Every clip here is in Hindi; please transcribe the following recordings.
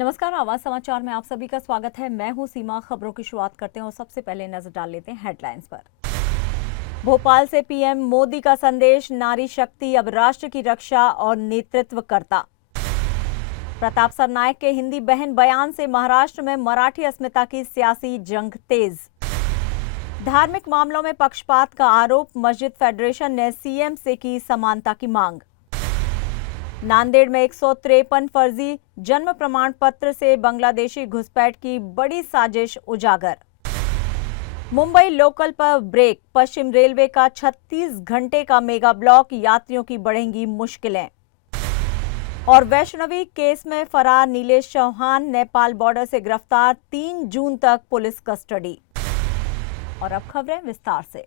नमस्कार, आवाज समाचार में आप सभी का स्वागत है। मैं हूं सीमा। खबरों की शुरुआत करते हैं और सबसे पहले नजर डाल लेते हैं हेडलाइंस पर। भोपाल से पीएम मोदी का संदेश, नारी शक्ति अब राष्ट्र की रक्षा और नेतृत्व करता। प्रताप सरनाइक के हिंदी बहन बयान से महाराष्ट्र में मराठी अस्मिता की सियासी जंग तेज। धार्मिक मामलों में पक्षपात का आरोप, मस्जिद फेडरेशन ने सीएम से की समानता की मांग। नांदेड़ में 153 फर्जी जन्म प्रमाण पत्र से बांग्लादेशी घुसपैठ की बड़ी साजिश उजागर। मुंबई लोकल पर ब्रेक, पश्चिम रेलवे का 36 घंटे का मेगा ब्लॉक, यात्रियों की बढ़ेंगी मुश्किलें। और वैष्णवी केस में फरार नीलेश चौहान नेपाल बॉर्डर से गिरफ्तार, 3 जून तक पुलिस कस्टडी। और अब खबरें विस्तार से।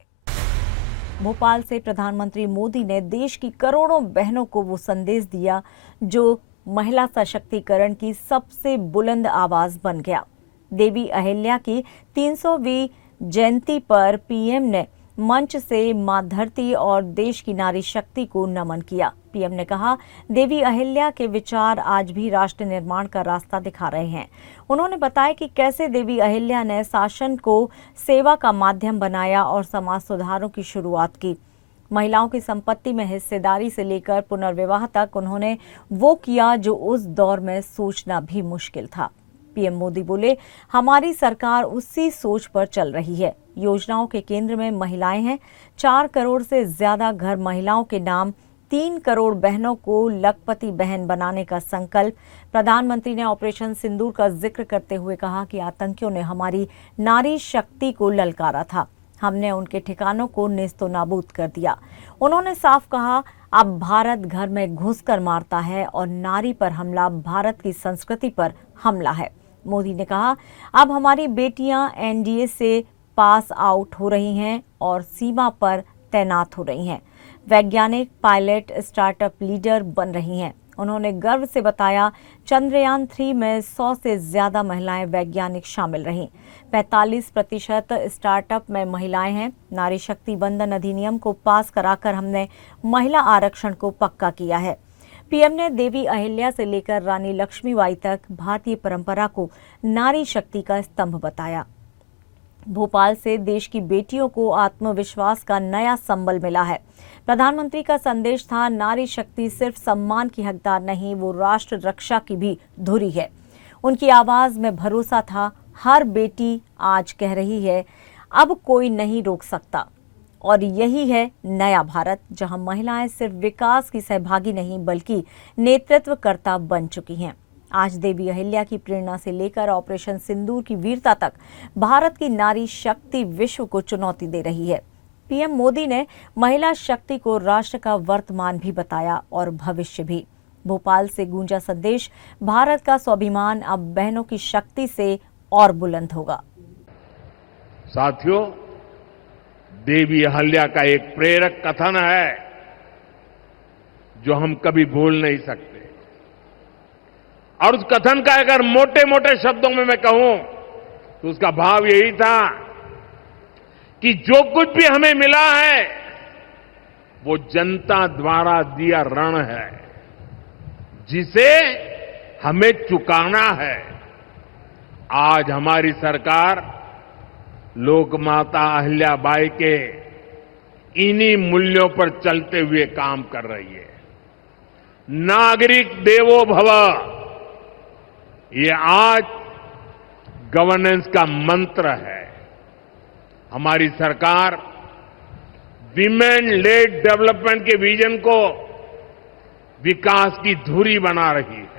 भोपाल से प्रधानमंत्री मोदी ने देश की करोड़ों बहनों को वो संदेश दिया जो महिला सशक्तिकरण की सबसे बुलंद आवाज बन गया। देवी अहिल्या की 300वीं जयंती पर पीएम ने मंच से मां धरती और देश की नारी शक्ति को नमन किया। पीएम ने कहा, देवी अहिल्या के विचार आज भी राष्ट्र निर्माण का रास्ता दिखा रहे हैं। उन्होंने बताया कि कैसे देवी अहिल्या ने शासन को सेवा का माध्यम बनाया और समाज सुधारों की शुरुआत की। महिलाओं की संपत्ति में हिस्सेदारी से लेकर पुनर्विवाह तक उन्होंने वो किया जो उस दौर में सोचना भी मुश्किल था। पीएम मोदी बोले, हमारी सरकार उसी सोच पर चल रही है। योजनाओं के केंद्र में महिलाएं हैं। 4 करोड़ से ज्यादा घर महिलाओं के नाम, 3 करोड़ बहनों को लखपति बहन बनाने का संकल्प। प्रधानमंत्री ने ऑपरेशन सिंदूर का जिक्र करते हुए कहा कि आतंकियों ने हमारी नारी शक्ति को ललकारा था, हमने उनके ठिकानों को नेस्तो नाबूद कर दिया। उन्होंने साफ कहा, अब भारत घर में घुसकर मारता है और नारी पर हमला भारत की संस्कृति पर हमला है। मोदी ने कहा, अब हमारी बेटियां एनडीए से पास आउट हो रही हैं और सीमा पर तैनात हो रही हैं। वैज्ञानिक, पायलट, स्टार्टअप लीडर बन रही हैं। उन्होंने गर्व से बताया, चंद्रयान 3 में 100 से ज्यादा महिलाएं वैज्ञानिक शामिल रहीं। 45% स्टार्टअप में महिलाएं हैं। नारी शक्ति बंधन अधिनियम को पास कराकर हमने महिला आरक्षण को पक्का किया है। पीएम ने देवी अहिल्या से लेकर रानी लक्ष्मीबाई तक भारतीय परंपरा को नारी शक्ति का स्तंभ बताया। भोपाल से देश की बेटियों को आत्मविश्वास का नया संबल मिला है। प्रधानमंत्री का संदेश था, नारी शक्ति सिर्फ सम्मान की हकदार नहीं, वो राष्ट्र रक्षा की भी धुरी है। उनकी आवाज में भरोसा था। हर बेटी आज कह रही है, अब कोई नहीं रोक सकता। और यही है नया भारत, जहां महिलाएं सिर्फ विकास की सहभागी नहीं बल्कि नेतृत्वकर्ता बन चुकी हैं। आज देवी अहिल्या की प्रेरणा से लेकर ऑपरेशन सिंदूर की वीरता तक भारत की नारी शक्ति विश्व को चुनौती दे रही है। पीएम मोदी ने महिला शक्ति को राष्ट्र का वर्तमान भी बताया और भविष्य भी। भोपाल से गूंजा संदेश, भारत का स्वाभिमान अब बहनों की शक्ति से और बुलंद होगा। साथियों, देवी अहिल्या का एक प्रेरक कथन है जो हम कभी भूल नहीं सकते। और उस कथन का अगर मोटे मोटे शब्दों में मैं कहूं तो उसका भाव यही था कि जो कुछ भी हमें मिला है वो जनता द्वारा दिया ऋण है, जिसे हमें चुकाना है। आज हमारी सरकार लोकमाता अहिल्याबाई के इन्हीं मूल्यों पर चलते हुए काम कर रही है। नागरिक देवो भव, ये आज गवर्नेंस का मंत्र है। हमारी सरकार विमेन लेड डेवलपमेंट के विजन को विकास की धुरी बना रही है।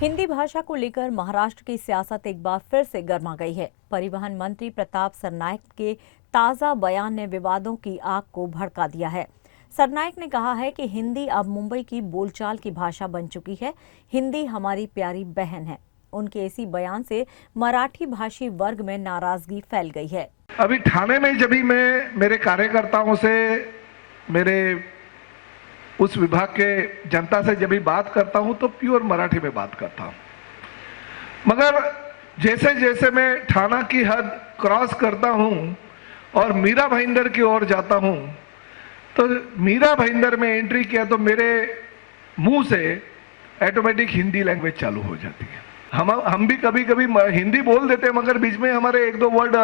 हिंदी भाषा को लेकर महाराष्ट्र की सियासत एक बार फिर से गर्मा गई है। परिवहन मंत्री प्रताप सरनाइक के ताजा बयान ने विवादों की आग को भड़का दिया है। सरनाइक ने कहा है कि हिंदी अब मुंबई की बोलचाल की भाषा बन चुकी है। हिंदी हमारी प्यारी बहन है। उनके इसी बयान से मराठी भाषी वर्ग में नाराजगी फैल गई है। अभी ठाणे में जब भी मैं मेरे कार्यकर्ताओं से, मेरे उस विभाग के जनता से जब भी बात करता हूं तो प्योर मराठी में बात करता हूं, मगर जैसे जैसे मैं ठाणा की हद क्रॉस करता हूं और मीरा भाईंदर की ओर जाता हूं तो मीरा भाईंदर में एंट्री किया तो मेरे मुंह से ऑटोमेटिक हिंदी लैंग्वेज चालू हो जाती है। हम भी कभी कभी हिंदी बोल देते हैं, मगर बीच में हमारे एक दो वर्ड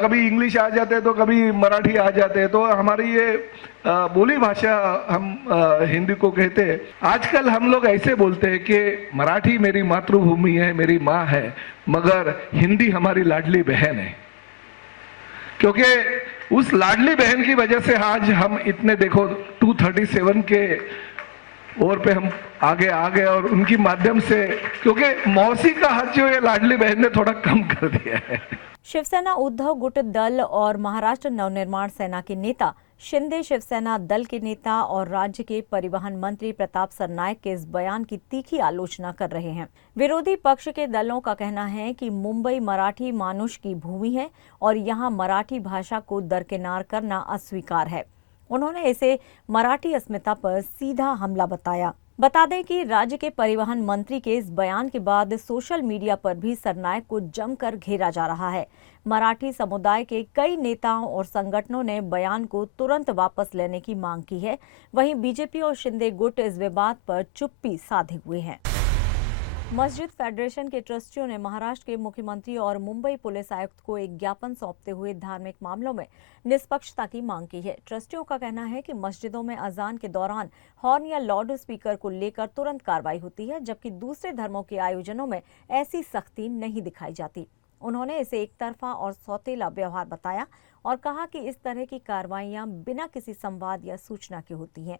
कभी इंग्लिश आ जाते हैं तो कभी मराठी आ जाते हैं, तो हमारी ये बोली भाषा हम हिंदी को कहते हैं। आजकल हम लोग ऐसे बोलते हैं कि मराठी मेरी मातृभूमि है, मेरी माँ है, मगर हिंदी हमारी लाडली बहन है। क्योंकि उस लाडली बहन की वजह से आज हम इतने देखो 237 के ओर पे हम आगे आ गए, और उनकी माध्यम से, क्योंकि मौसी का हक जो है लाडली बहन ने थोड़ा कम कर दिया है। शिवसेना उद्धव गुट दल और महाराष्ट्र नवनिर्माण सेना के नेता शिंदे शिवसेना दल के नेता और राज्य के परिवहन मंत्री प्रताप सरनायक के इस बयान की तीखी आलोचना कर रहे हैं। विरोधी पक्ष के दलों का कहना है कि मुंबई मराठी मानुष की भूमि है और यहां मराठी भाषा को दरकिनार करना अस्वीकार है। उन्होंने इसे मराठी अस्मिता पर सीधा हमला बताया। बता दें कि राज्य के परिवहन मंत्री के इस बयान के बाद सोशल मीडिया पर भी सरनायक को जमकर घेरा जा रहा है। मराठी समुदाय के कई नेताओं और संगठनों ने बयान को तुरंत वापस लेने की मांग की है। वहीं बीजेपी और शिंदे गुट इस विवाद पर चुप्पी साधे हुए हैं। मस्जिद फेडरेशन के ट्रस्टियों ने महाराष्ट्र के मुख्यमंत्री और मुंबई पुलिस आयुक्त को एक ज्ञापन सौंपते हुए धार्मिक मामलों में निष्पक्षता की मांग की है। ट्रस्टियों का कहना है कि मस्जिदों में अजान के दौरान हॉर्न या लाउड स्पीकर को लेकर तुरंत कार्रवाई होती है, जबकि दूसरे धर्मों के आयोजनों में ऐसी सख्ती नहीं दिखाई जाती। उन्होंने इसे एक तरफा और सौतेला व्यवहार बताया और कहा कि इस तरह की कार्रवाइयां बिना किसी संवाद या सूचना के होती हैं,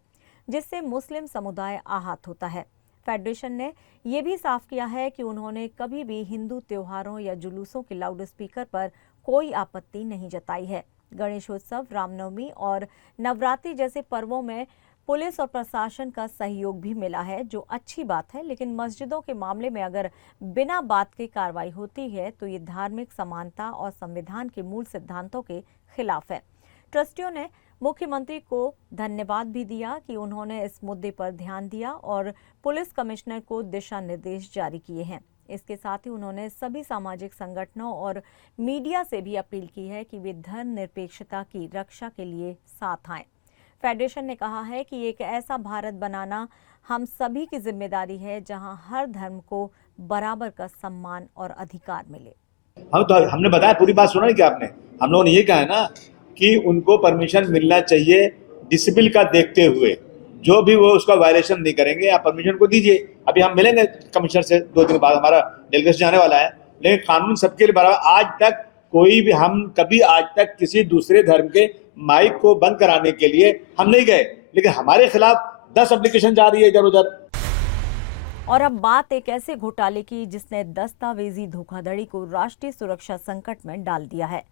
जिससे मुस्लिम समुदाय आहत होता है। फेडरेशन ने यह भी साफ किया है कि उन्होंने कभी भी हिंदू त्योहारों या जुलूसों के लाउड स्पीकर पर कोई आपत्ति नहीं जताई है। गणेशोत्सव, रामनवमी और नवरात्रि जैसे पर्वों में पुलिस और प्रशासन का सहयोग भी मिला है, जो अच्छी बात है, लेकिन मस्जिदों के मामले में अगर बिना बात के कार्रवाई होती है तो ये धार्मिक समानता और संविधान के मूल सिद्धांतों के खिलाफ है। ट्रस्टियों ने मुख्यमंत्री को धन्यवाद भी दिया कि उन्होंने इस मुद्दे पर ध्यान दिया और पुलिस कमिश्नर को दिशा निर्देश जारी किए हैं। इसके साथ ही उन्होंने सभी सामाजिक संगठनों और मीडिया से भी अपील की है कि वे धर्मनिरपेक्षता की रक्षा के लिए साथ आएं। फेडरेशन ने कहा है कि एक ऐसा भारत बनाना हम सभी की जिम्मेदारी है जहां हर धर्म को बराबर का सम्मान और अधिकार मिले। हमने बताया, पूरी बात सुना नहीं क्या आपने? हम लोगों ने ये कहा है ना कि उनको परमिशन मिलना चाहिए डिसिप्लिन का देखते हुए, जो भी वो उसका वायलेशन नहीं करेंगे, आप परमिशन को दीजिए। अभी हम मिलेंगे कमिश्नर से 2 दिन बाद, हमारा डेलीगेशन जाने वाला है, लेकिन कानून सबके लिए बराबर। आज तक कोई भी, हम कभी आज तक किसी दूसरे धर्म के माइक को बंद कराने के लिए हम नहीं गए, लेकिन हमारे खिलाफ 10 एप्लीकेशन जा रही है इधर उधर। और अब बात एक ऐसे घोटाले की जिसने दस्तावेजी धोखाधड़ी को राष्ट्रीय सुरक्षा संकट में डाल दिया है।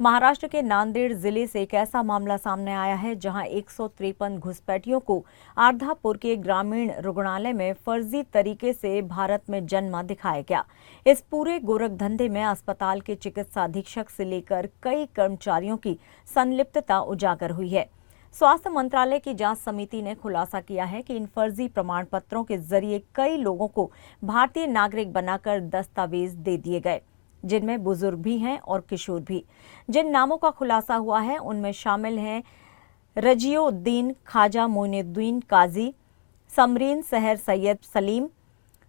महाराष्ट्र के नांदेड़ जिले से एक ऐसा मामला सामने आया है जहां 153 घुसपैठियों को अर्धापुर के ग्रामीण रुग्णालय में फर्जी तरीके से भारत में जन्मा दिखाया गया। इस पूरे गोरख धंधे में अस्पताल के चिकित्सा अधीक्षक से लेकर कई कर्मचारियों की संलिप्तता उजागर हुई है। स्वास्थ्य मंत्रालय की जांच समिति ने खुलासा किया है कि इन फर्जी प्रमाण पत्रों के जरिए कई लोगों को भारतीय नागरिक बनाकर दस्तावेज दे दिए गए, जिनमें बुजुर्ग भी हैं और किशोर भी। जिन नामों का खुलासा हुआ है उनमें शामिल हैं रजियोद्दीन ख्वाजा मोइनुद्दीन काजी, समरीन सहर सैयद सलीम,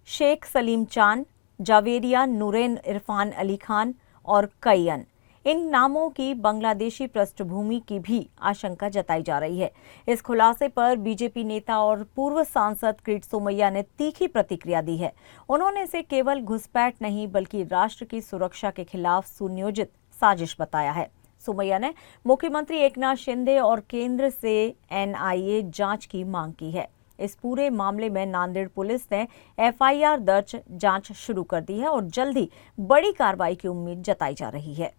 शेख सलीम चांद, जावेरिया नूरेन इरफान अली खान और कई अन्य। इन नामों की बांग्लादेशी पृष्ठभूमि की भी आशंका जताई जा रही है। इस खुलासे पर बीजेपी नेता और पूर्व सांसद किरीट सोमैया ने तीखी प्रतिक्रिया दी है। उन्होंने इसे केवल घुसपैठ नहीं बल्कि राष्ट्र की सुरक्षा के खिलाफ सुनियोजित साजिश बताया है। सोमैया ने मुख्यमंत्री एकनाथ शिंदे और केंद्र से एनआईए जांच की मांग की है। इस पूरे मामले में नांदेड़ पुलिस ने एफआईआर दर्ज जांच शुरू कर दी है और जल्द ही बड़ी कार्रवाई की उम्मीद जताई जा रही है।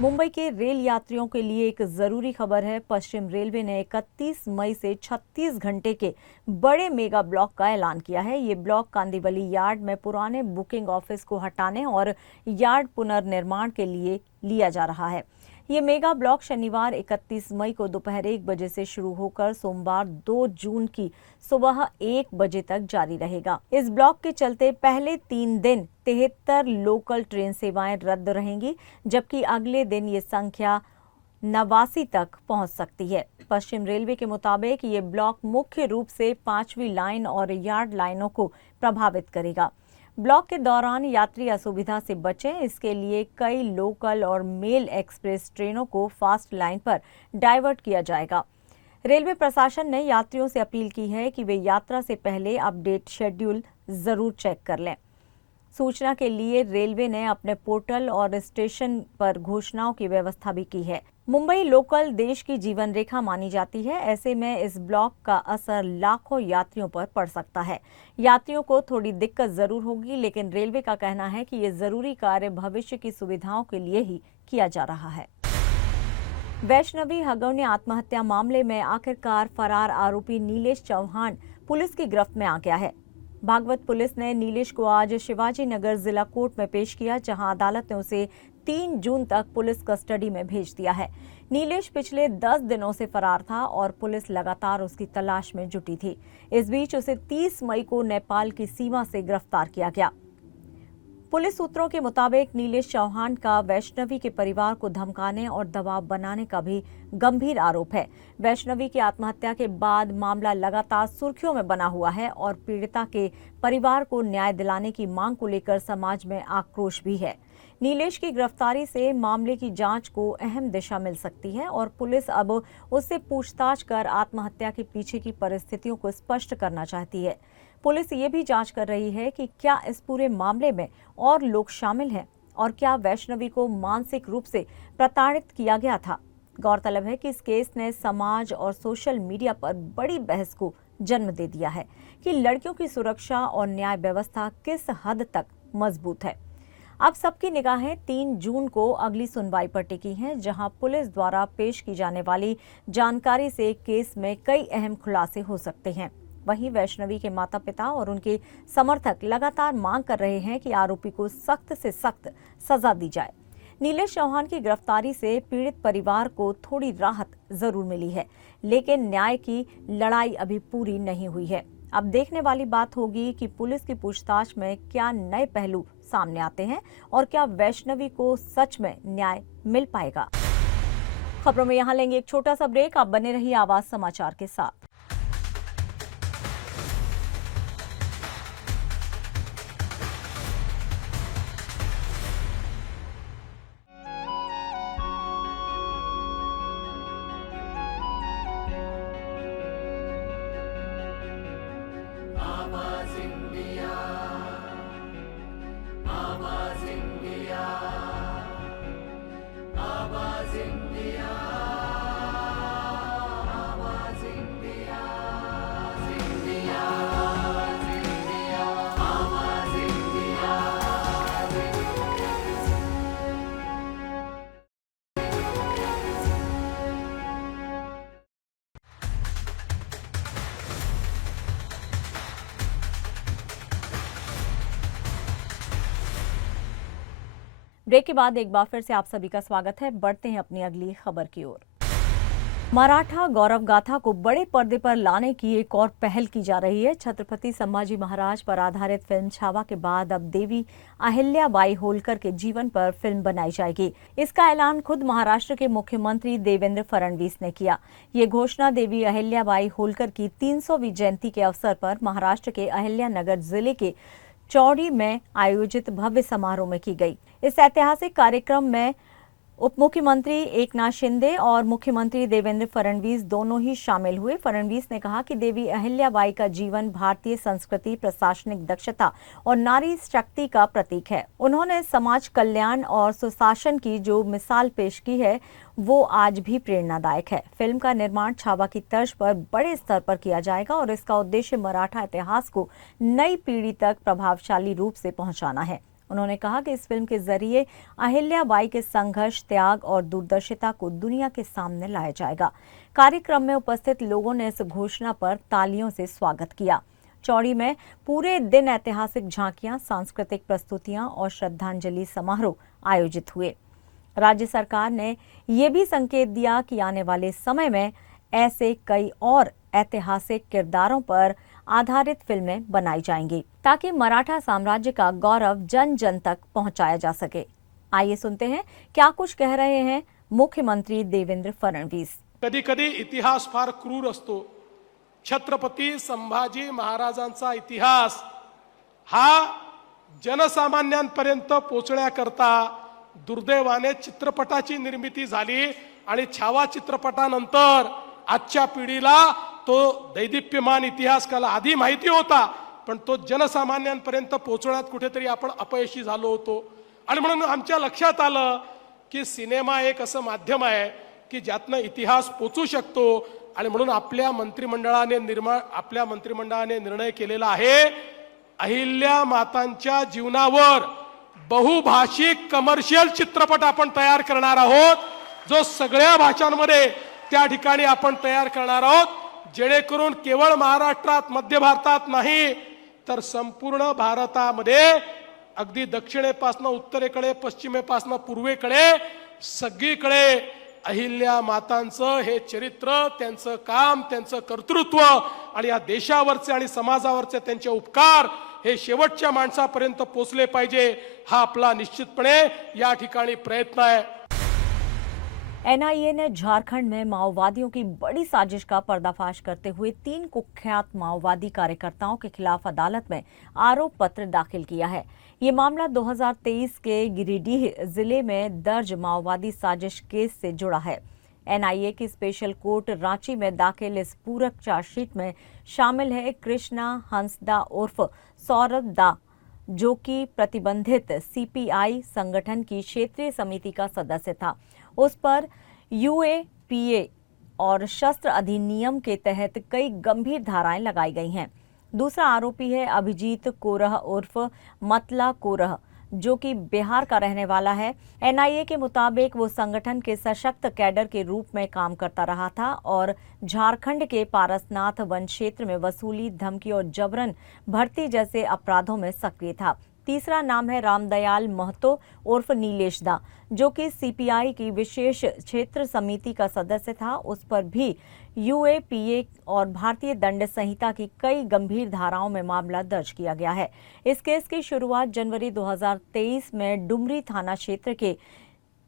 मुंबई के रेल यात्रियों के लिए एक जरूरी खबर है। पश्चिम रेलवे ने 31 मई से 36 घंटे के बड़े मेगा ब्लॉक का ऐलान किया है। ये ब्लॉक कांदिवली यार्ड में पुराने बुकिंग ऑफिस को हटाने और यार्ड पुनर्निर्माण के लिए लिया जा रहा है। ये मेगा ब्लॉक शनिवार 31 मई को दोपहर 1 बजे से शुरू होकर सोमवार 2 जून की सुबह 1 बजे तक जारी रहेगा। इस ब्लॉक के चलते पहले 3 दिन 73 लोकल ट्रेन सेवाएं रद्द रहेंगी, जबकि अगले दिन ये संख्या नवासी तक पहुंच सकती है। पश्चिम रेलवे के मुताबिक ये ब्लॉक मुख्य रूप से 5वीं लाइन और यार्ड लाइनों को प्रभावित करेगा। ब्लॉक के दौरान यात्री असुविधा से बचें, इसके लिए कई लोकल और मेल एक्सप्रेस ट्रेनों को फास्ट लाइन पर डाइवर्ट किया जाएगा। रेलवे प्रशासन ने यात्रियों से अपील की है कि वे यात्रा से पहले अपडेट शेड्यूल जरूर चेक कर लें। सूचना के लिए रेलवे ने अपने पोर्टल और स्टेशन पर घोषणाओं की व्यवस्था भी की है। मुंबई लोकल देश की जीवन रेखा मानी जाती है, ऐसे में इस ब्लॉक का असर लाखों यात्रियों पर पड़ सकता है। यात्रियों को थोड़ी दिक्कत जरूर होगी, लेकिन रेलवे का कहना है कि ये जरूरी कार्य भविष्य की सुविधाओं के लिए ही किया जा रहा है। वैष्णवी हगवने आत्महत्या मामले में आखिरकार फरार आरोपी नीलेश चौहान पुलिस की गिरफ्त में आ गया है। भागवत पुलिस ने नीलेश को आज शिवाजी नगर जिला कोर्ट में पेश किया, जहां अदालत ने उसे 3 जून तक पुलिस कस्टडी में भेज दिया है। नीलेश पिछले 10 दिनों से फरार था और पुलिस लगातार उसकी तलाश में जुटी थी। इस बीच उसे 30 मई को नेपाल की सीमा से गिरफ्तार किया गया। पुलिस सूत्रों के मुताबिक नीलेश चौहान का वैष्णवी के परिवार को धमकाने और दबाव बनाने का भी गंभीर आरोप है। वैष्णवी की आत्महत्या के बाद मामला लगातार सुर्खियों में बना हुआ है और पीड़िता के परिवार को न्याय दिलाने की मांग को लेकर समाज में आक्रोश भी है। नीलेश की गिरफ्तारी से मामले की जांच को अहम दिशा मिल सकती है और पुलिस अब उससे पूछताछ कर आत्महत्या के पीछे की परिस्थितियों को स्पष्ट करना चाहती है। पुलिस ये भी जांच कर रही है कि क्या इस पूरे मामले में और लोग शामिल हैं और क्या वैष्णवी को मानसिक रूप से प्रताड़ित किया गया था। गौरतलब है कि इस केस ने समाज और सोशल मीडिया पर बड़ी बहस को जन्म दे दिया है कि लड़कियों की सुरक्षा और न्याय व्यवस्था किस हद तक मजबूत है। अब सबकी निगाहें 3 जून को अगली सुनवाई पर टिकी हैं, जहां पुलिस द्वारा पेश की जाने वाली जानकारी से केस में कई अहम खुलासे हो सकते हैं। वहीं वैष्णवी के माता पिता और उनके समर्थक लगातार मांग कर रहे हैं कि आरोपी को सख्त से सख्त सजा दी जाए। नीलेश चौहान की गिरफ्तारी से पीड़ित परिवार को थोड़ी राहत जरूर मिली है, लेकिन न्याय की लड़ाई अभी पूरी नहीं हुई है। अब देखने वाली बात होगी कि पुलिस की पूछताछ में क्या नए पहलू सामने आते हैं और क्या वैष्णवी को सच में न्याय मिल पाएगा। खबरों में यहाँ लेंगे एक छोटा सा ब्रेक। आप बने रहिए आवाज समाचार के साथ। ब्रेक के बाद एक बार फिर से आप सभी का स्वागत है। बढ़ते हैं अपनी अगली खबर की ओर। मराठा गौरव गाथा को बड़े पर्दे पर लाने की एक और पहल की जा रही है। छत्रपति संभाजी महाराज पर आधारित फिल्म छावा के बाद अब देवी अहिल्याबाई होलकर के जीवन पर फिल्म बनाई जाएगी। इसका ऐलान खुद महाराष्ट्र के मुख्यमंत्री देवेंद्र फडणवीस ने किया। ये घोषणा देवी अहिल्याबाई होलकर की 300वीं जयंती के अवसर पर महाराष्ट्र के अहिल्यानगर जिले के चौड़ी में आयोजित भव्य समारोह में की गई। इस ऐतिहासिक कार्यक्रम में उप मुख्यमंत्री एकनाथ शिंदे और मुख्यमंत्री देवेंद्र फडणवीस दोनों ही शामिल हुए। फडणवीस ने कहा कि देवी अहिल्याबाई का जीवन भारतीय संस्कृति, प्रशासनिक दक्षता और नारी शक्ति का प्रतीक है। उन्होंने समाज कल्याण और सुशासन की जो मिसाल पेश की है वो आज भी प्रेरणादायक है। फिल्म का निर्माण छावा की तर्ज पर बड़े स्तर पर किया जाएगा और इसका उद्देश्य मराठा इतिहास को नई पीढ़ी तक प्रभावशाली रूप से पहुंचाना है। उन्होंने कहा कि इस फिल्म के जरिए अहिल्याबाई के संघर्ष, त्याग और दूरदर्शिता को दुनिया के सामने लाया जाएगा। कार्यक्रम में उपस्थित लोगों ने इस घोषणा पर तालियों से स्वागत किया। चौड़ी में पूरे दिन ऐतिहासिक झांकियां, सांस्कृतिक प्रस्तुतियां और श्रद्धांजलि समारोह आयोजित हुए। राज्य सरकार ने ये भी संकेत दिया कि आने वाले समय में ऐसे कई और ऐतिहासिक किरदारों पर आधारित फिल्में बनाई जाएंगी ताकि मराठा साम्राज्य का गौरव जन जन तक पहुंचाया जा सके। आइए सुनते हैं क्या कुछ कह रहे हैं मुख्यमंत्री देवेंद्र फडणवीस। कधी कधी इतिहास फार क्रूर असतो. छत्रपती संभाजी महाराजांचा इतिहास हा जनसामान्यांपर्यंत पोहोचण्याकरता दुर्दैवाने चित्रपटाची निर्मिती झाली आणि छावा चित्रपटानंतर आजच्या पिढीला तो दैदिप्यमान इतिहास काल आधी माहिती होता, पण तो जनसामान्यांपर्यंत पोहोचण्यात कुठेतरी आपण अपयशी झालो होतो. आणि म्हणून आमच्या लक्षात आलं की सिनेमा एक असं माध्यम आहे की ज्यातनं इतिहास पोचू शकतो. आणि म्हणून आपल्या मंत्रिमंडळाने निर्णय केलेला आहे, अहिल्या मातांच्या जीवनावर बहुभाषिक कमर्शियल चित्रपट आपण तयार करणार आहोत, जो सगळ्या भाषांमध्ये त्या ठिकाणी आपण तयार करणार आहोत, जेणेकरून केवळ महाराष्ट्रात, मध्य भारतात नाही तर संपूर्ण भारतामध्ये अगदी दक्षिणेपासून उत्तरेकडे, पश्चिमेपासून पूर्वेकडे सगळीकडे अहिल्या मातांचं हे चरित्र, त्यांचं काम, त्यांचं कर्तृत्व आणि या देशावरचे आणि समाजावरचे त्यांचे उपकार हे शेवटच्या माणसापर्यंत पोहोचले पाहिजे. हा आपला निश्चितपणे या ठिकाणी प्रयत्न आहे. एनआईए ने झारखंड में माओवादियों की बड़ी साजिश का पर्दाफाश करते हुए 3 कुख्यात माओवादी कार्यकर्ताओं के खिलाफ अदालत में आरोप पत्र दाखिल किया है। ये मामला 2023 के गिरिडीह जिले में दर्ज माओवादी साजिश केस से जुड़ा है। एनआईए की स्पेशल कोर्ट रांची में दाखिल इस पूरक चार्जशीट में शामिल है कृष्णा हंसदा उर्फ सौरभ दा, जो कि प्रतिबंधित सीपीआई संगठन की क्षेत्रीय समिति का सदस्य था। उस पर यूएपीए और शस्त्र अधिनियम के तहत कई गंभीर धाराएं लगाई गई हैं। दूसरा आरोपी है अभिजीत कोरह उर्फ मतला कोरह, जो कि बिहार का रहने वाला है। एनआईए के मुताबिक वो संगठन के सशक्त कैडर के रूप में काम करता रहा था और झारखंड के पारसनाथ वन क्षेत्र में वसूली, धमकी और जबरन भर्ती जैसे अपराधों में सक्रिय था। तीसरा नाम है रामदयाल महतो उर्फ नीलेश दा, जो कि सीपीआई की विशेष क्षेत्र समिति का सदस्य था। उस पर भी यूएपीए और भारतीय दंड संहिता की कई गंभीर धाराओं में मामला दर्ज किया गया है। इस केस की शुरुआत जनवरी 2023 में डुमरी थाना क्षेत्र के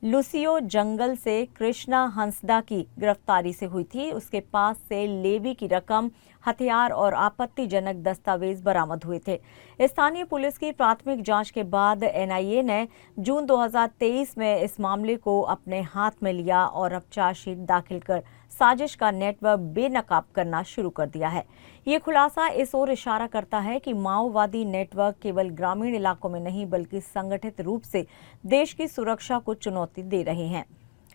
लुसियो जंगल से कृष्णा हंसदा की गिरफ्तारी से हुई थी। उसके पास से लेवी की रकम, हथियार और आपत्तिजनक दस्तावेज बरामद हुए थे। स्थानीय पुलिस की प्राथमिक जांच के बाद एनआईए ने जून 2023 में इस मामले को अपने हाथ में लिया और अब चार्जशीट दाखिल कर साजिश का नेटवर्क बेनकाब करना शुरू कर दिया है। ये खुलासा इस ओर इशारा करता है कि माओवादी नेटवर्क केवल ग्रामीण इलाकों में नहीं बल्कि संगठित रूप से देश की सुरक्षा को चुनौती दे रहे हैं।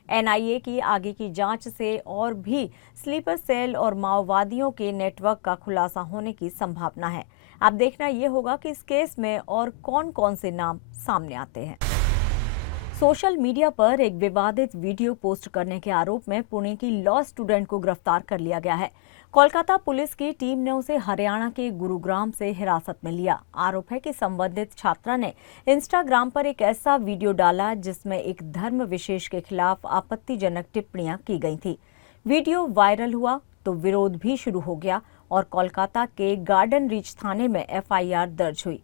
एनआईए की आगे की जांच से और भी स्लीपर सेल और माओवादियों के नेटवर्क का खुलासा होने की संभावना है। अब देखना ये होगा कि इस केस में और कौन कौन से नाम सामने आते हैं। सोशल मीडिया पर एक विवादित वीडियो पोस्ट करने के आरोप में पुणे की लॉ स्टूडेंट को गिरफ्तार कर लिया गया है। कोलकाता पुलिस की टीम ने उसे हरियाणा के गुरुग्राम से हिरासत में लिया। आरोप है कि संबंधित छात्रा ने इंस्टाग्राम पर एक ऐसा वीडियो डाला जिसमें एक धर्म विशेष के खिलाफ आपत्तिजनक टिप्पणियां की गई थी। वीडियो वायरल हुआ तो विरोध भी शुरू हो गया और कोलकाता के गार्डन रीच थाने में एफआईआर दर्ज हुई।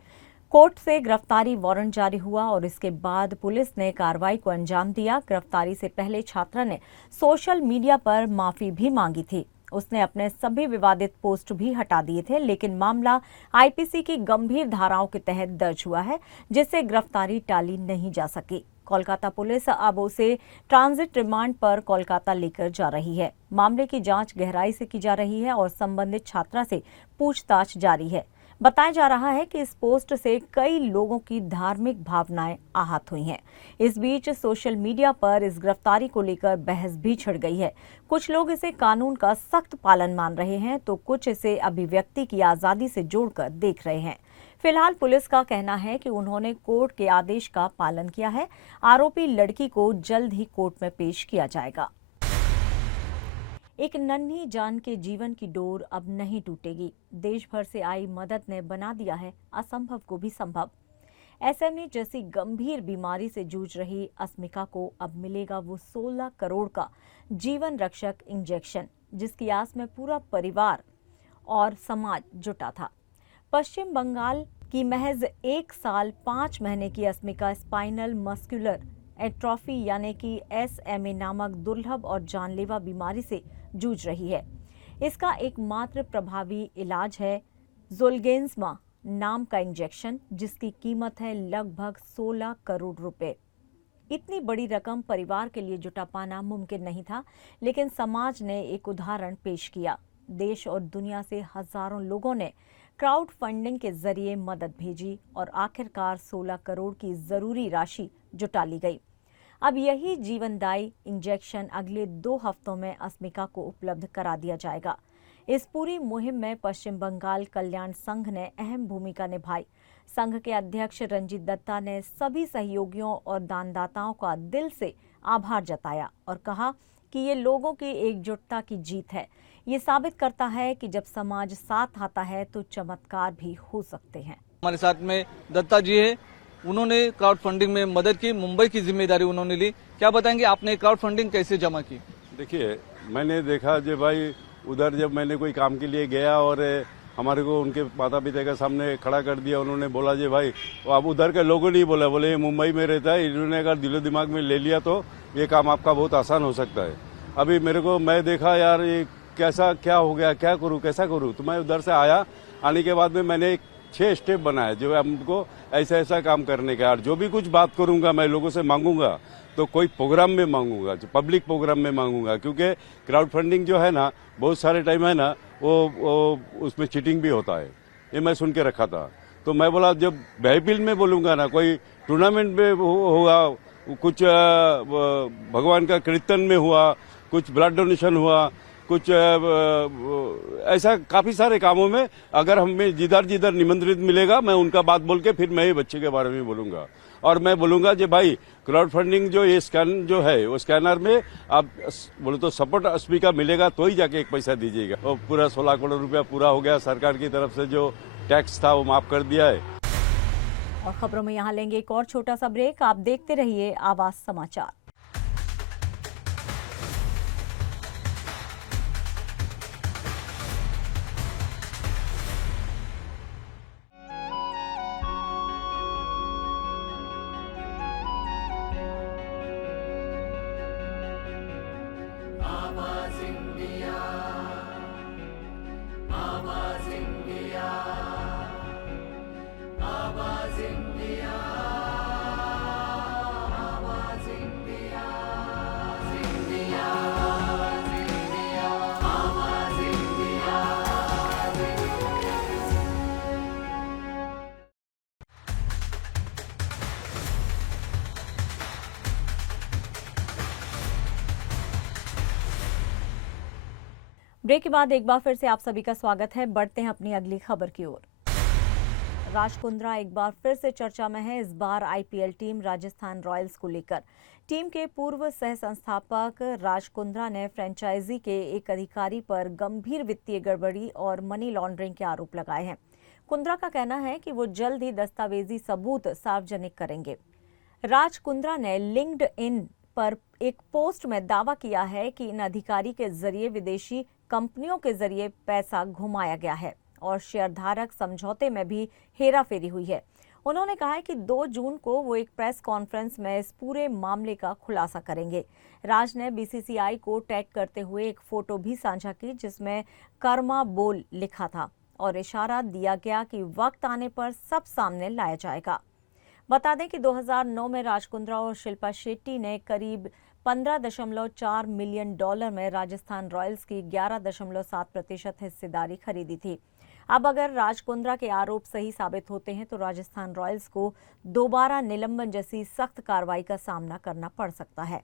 कोर्ट से गिरफ्तारी वारंट जारी हुआ और इसके बाद पुलिस ने कार्रवाई को अंजाम दिया। गिरफ्तारी से पहले छात्रा ने सोशल मीडिया पर माफी भी मांगी थी। उसने अपने सभी विवादित पोस्ट भी हटा दिए थे, लेकिन मामला आईपीसी की गंभीर धाराओं के तहत दर्ज हुआ है, जिससे गिरफ्तारी टाली नहीं जा सकी। कोलकाता पुलिस अब उसे ट्रांजिट रिमांड पर कोलकाता लेकर जा रही है। मामले की जांच गहराई से की जा रही है और संबंधित छात्रा से पूछताछ जारी है। बताया जा रहा है कि इस पोस्ट से कई लोगों की धार्मिक भावनाएं आहत हुई हैं। इस बीच सोशल मीडिया पर इस गिरफ्तारी को लेकर बहस भी छिड़ गई है। कुछ लोग इसे कानून का सख्त पालन मान रहे हैं तो कुछ इसे अभिव्यक्ति की आजादी से जोड़कर देख रहे हैं। फिलहाल पुलिस का कहना है कि उन्होंने कोर्ट के आदेश का पालन किया है। आरोपी लड़की को जल्द ही कोर्ट में पेश किया जाएगा। एक नन्ही जान के जीवन की डोर अब नहीं टूटेगी। देश भर से आई मदद ने बना दिया है असंभव को भी संभव। एसएमई जैसी गंभीर बीमारी से जूझ रही अस्मिका को अब मिलेगा वो 16 करोड़ का जीवन रक्षक इंजेक्शन, जिसकी आस में पूरा परिवार और समाज जुटा था। पश्चिम बंगाल की महज 1 साल 5 महीने की अस्मिका स्पाइनल मस्कुलर एट्रोफी यानी कि SMA नामक दुर्लभ और जानलेवा बीमारी से जूझ रही है। इसका एकमात्र प्रभावी इलाज है जोल्गेंसमा नाम का इंजेक्शन, जिसकी कीमत है लगभग 16 करोड़ रुपए। इतनी बड़ी रकम परिवार के लिए जुटा पाना मुमकिन नहीं था, लेकिन समाज ने एक उदाहरण पेश किया। देश और दुनिया से हजारों लोगों ने क्राउड फंडिंग के जरिए मदद भेजी और आखिरकार 16 करोड़ की जरूरी राशि जुटा ली गई। अब यही जीवनदायी इंजेक्शन अगले 2 हफ्तों में अस्मिका को उपलब्ध करा दिया जाएगा। इस पूरी मुहिम में पश्चिम बंगाल कल्याण संघ ने अहम भूमिका निभाई। संघ के अध्यक्ष रंजीत दत्ता ने सभी सहयोगियों और दानदाताओं का दिल से आभार जताया और कहा कि ये लोगों की एकजुटता की जीत है। ये साबित करता है कि जब समाज साथ आता है तो चमत्कार भी हो सकते हैं। हमारे साथ में दत्ता जी है, उन्होंने क्राउड फंडिंग में मदद की, मुंबई की जिम्मेदारी उन्होंने ली। क्या बताएंगे आपने क्राउड फंडिंग कैसे जमा की? देखिए, मैंने देखा जो भाई उधर जब मैंने कोई काम के लिए गया और हमारे को उनके माता पिता के सामने खड़ा कर दिया, उन्होंने बोला जी भाई, अब उधर के लोगों ने बोला, बोले ये मुंबई में रहता है, इन्होंने अगर दिलो दिमाग में ले लिया तो ये काम आपका बहुत आसान हो सकता है। अभी मैं देखा यार ये कैसा क्या हो गया, क्या करूँ कैसा करूँ, तो मैं उधर से आया। आने के बाद में मैंने 6 स्टेप बनाया जो हमको ऐसा ऐसा काम करने का। और जो भी कुछ बात करूंगा मैं लोगों से मांगूंगा तो कोई प्रोग्राम में मांगूंगा, जो पब्लिक प्रोग्राम में मांगूंगा, क्योंकि क्राउड फंडिंग जो है ना बहुत सारे टाइम है ना वो उसमें चीटिंग भी होता है। ये मैं सुन के रखा था। तो मैं बोला जब महफिल में बोलूंगा ना, कोई टूर्नामेंट में होगा, कुछ भगवान का कीर्तन में हुआ, कुछ ब्लड डोनेशन हुआ, कुछ ऐसा काफी सारे कामों में अगर हमें जिधर निमंत्रित मिलेगा मैं उनका बात बोल के फिर मैं ये बच्चे के बारे में बोलूंगा। और मैं बोलूंगा कि भाई क्राउड फंडिंग जो ये स्कैन जो है वो स्कैनर में आप बोले तो सपोर्ट अस्मिका मिलेगा तो ही जाके 1 पैसा दीजिएगा। और पूरा 16 करोड़ रुपया पूरा हो गया। सरकार की तरफ से जो टैक्स था वो माफ कर दिया है। और खबरों में यहाँ लेंगे एक और छोटा सा ब्रेक। आप देखते रहिए आवाज समाचार। ब्रेक के बाद एक बार फिर से आप सभी का स्वागत है। बढ़ते हैं अपनी अगली खबर की ओर। राज कुंद्रा एक बार फिर से चर्चा में है, इस बार IPL टीम राजस्थान रॉयल्स को लेकर। टीम के पूर्व सह संस्थापक राज कुंद्रा ने फ्रेंचाइजी के एक अधिकारी पर गंभीर वित्तीय गड़बड़ी और मनी लॉन्ड्रिंग के आरोप लगाए हैं। कुंद्रा का कहना है कि वो जल्द ही दस्तावेजी सबूत सार्वजनिक करेंगे। राज कुंद्रा ने लिंक्डइन पर एक पोस्ट में दावा किया है कि इन अधिकारी के जरिए विदेशी कंपनियों के जरिए पैसा घुमाया गया है और शेयरधारक समझौते में भी हेराफेरी हुई है। उन्होंने कहा है कि 2 जून को वो एक प्रेस कॉन्फ्रेंस में इस पूरे मामले का खुलासा करेंगे। राज ने BCCI को टैग करते हुए एक फोटो भी साझा की जिसमें कर्मा बोल लिखा था और इशारा दिया गया कि वक्त आने पर सब सामने लाया जाएगा। बता दें कि 2009 में राज कुंद्रा और शिल्पा शेट्टी ने करीब $15.4 मिलियन में राजस्थान रॉयल्स की 11.7% हिस्सेदारी खरीदी थी। अब अगर राज कुंद्रा के आरोप सही साबित होते हैं तो राजस्थान रॉयल्स को दोबारा निलंबन जैसी सख्त कार्रवाई का सामना करना पड़ सकता है।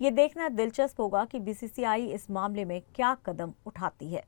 ये देखना दिलचस्प होगा कि BCCI इस मामले में क्या कदम उठाती है।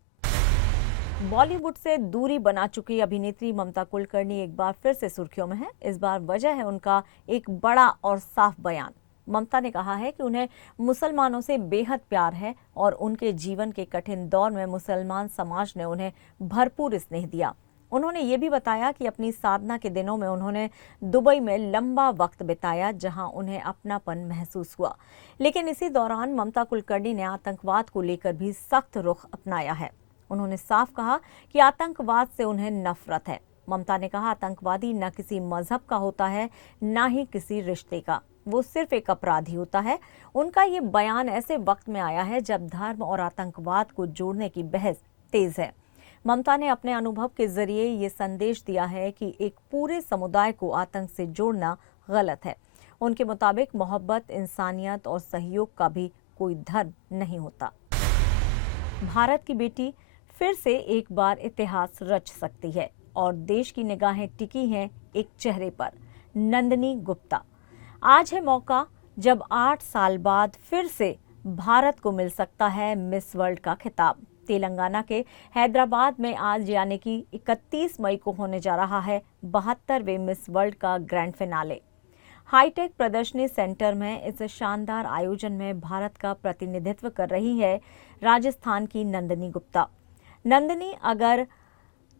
बॉलीवुड से दूरी बना चुकी अभिनेत्री ममता कुलकर्णी एक बार फिर से सुर्खियों में है। इस बार वजह है उनका एक बड़ा और साफ बयान। ममता ने कहा है कि उन्हें मुसलमानों से बेहद प्यार है और उनके जीवन के कठिन दौर में मुसलमान समाज ने उन्हें भरपूर स्नेह दिया। उन्होंने ये भी बताया कि अपनी साधना के दिनों में उन्होंने दुबई में लंबा वक्त बिताया जहां उन्हें अपनापन महसूस हुआ। लेकिन इसी दौरान ममता कुलकर्णी ने आतंकवाद को लेकर भी सख्त रुख अपनाया है। उन्होंने साफ कहा कि आतंकवाद से उन्हें नफरत है। ममता ने कहा आतंकवादी न किसी मजहब का होता है न ही किसी रिश्ते का। वो सिर्फ एक अपराधी होता है। उनका ये बयान ऐसे वक्त में आया है जब धर्म और आतंकवाद को जोड़ने की बहस तेज है। ममता ने अपने अनुभव के जरिए ये संदेश दिया है कि एक पूरे समुदाय को आतंक से जोड़ना गलत है। उनके मुताबिक मोहब्बत, इंसानियत और सहयोग का भी कोई धर्म नहीं होता। भारत की बेटी फिर से एक बार इतिहास रच सकती है और देश की निगाहें टिकी हैं एक चेहरे पर, नंदिनी गुप्ता। आज है मौका जब 8 साल बाद फिर से भारत को मिल सकता है मिस वर्ल्ड का खिताब। तेलंगाना के हैदराबाद में आज यानी कि 31 मई को होने जा रहा है 72वें मिस वर्ल्ड का ग्रैंड फिनाले। हाईटेक प्रदर्शनी सेंटर में इस शानदार आयोजन में भारत का प्रतिनिधित्व कर रही है राजस्थान की नंदिनी गुप्ता। नंदिनी अगर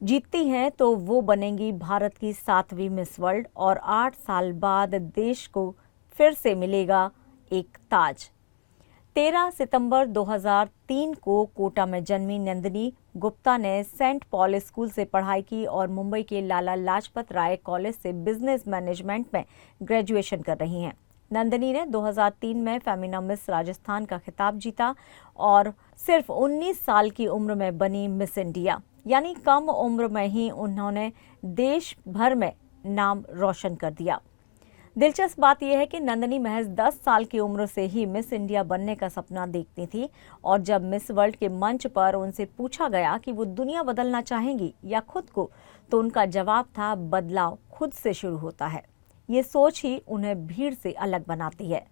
जीतती हैं तो वो बनेंगी भारत की 7वीं मिस वर्ल्ड और 8 साल बाद देश को फिर से मिलेगा एक ताज। 13 सितंबर 2003 को कोटा में जन्मी नंदिनी गुप्ता ने सेंट पॉल स्कूल से पढ़ाई की और मुंबई के लाला लाजपत राय कॉलेज से बिजनेस मैनेजमेंट में ग्रेजुएशन कर रही हैं। नंदिनी ने 2003 में फेमिना मिस राजस्थान का खिताब जीता और सिर्फ 19 साल की उम्र में बनी मिस इंडिया, यानी कम उम्र में ही उन्होंने देश भर में नाम रोशन कर दिया। दिलचस्प बात यह है कि नंदिनी महज 10 साल की उम्र से ही मिस इंडिया बनने का सपना देखती थी और जब मिस वर्ल्ड के मंच पर उनसे पूछा गया कि वो दुनिया बदलना चाहेंगी या खुद को, तो उनका जवाब था बदलाव खुद से शुरू होता है। ये सोच ही उन्हें भीड़ से अलग बनाती है।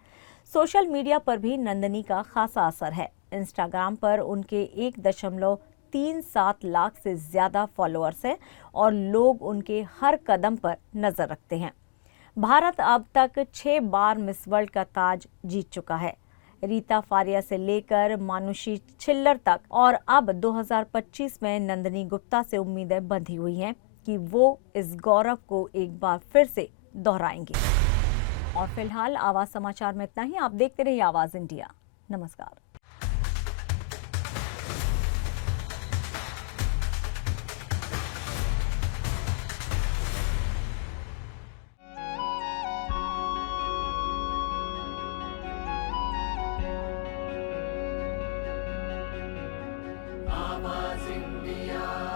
सोशल मीडिया पर भी नंदिनी का खासा असर है। इंस्टाग्राम पर उनके 1.37 लाख से ज्यादा फॉलोअर्स हैं और लोग उनके हर कदम पर नजर रखते हैं। भारत अब तक 6 बार मिस वर्ल्ड का ताज जीत चुका है, रीता फारिया से लेकर मानुषी छिल्लर तक, और अब 2025 में नंदिनी गुप्ता से उम्मीदें बंधी हुई हैं कि वो इस गौरव को एक बार फिर से दोहराएंगे। और फिलहाल आवाज समाचार में इतना ही। आप देखते रहिए आवाज इंडिया। नमस्कार। आवाज इंडिया।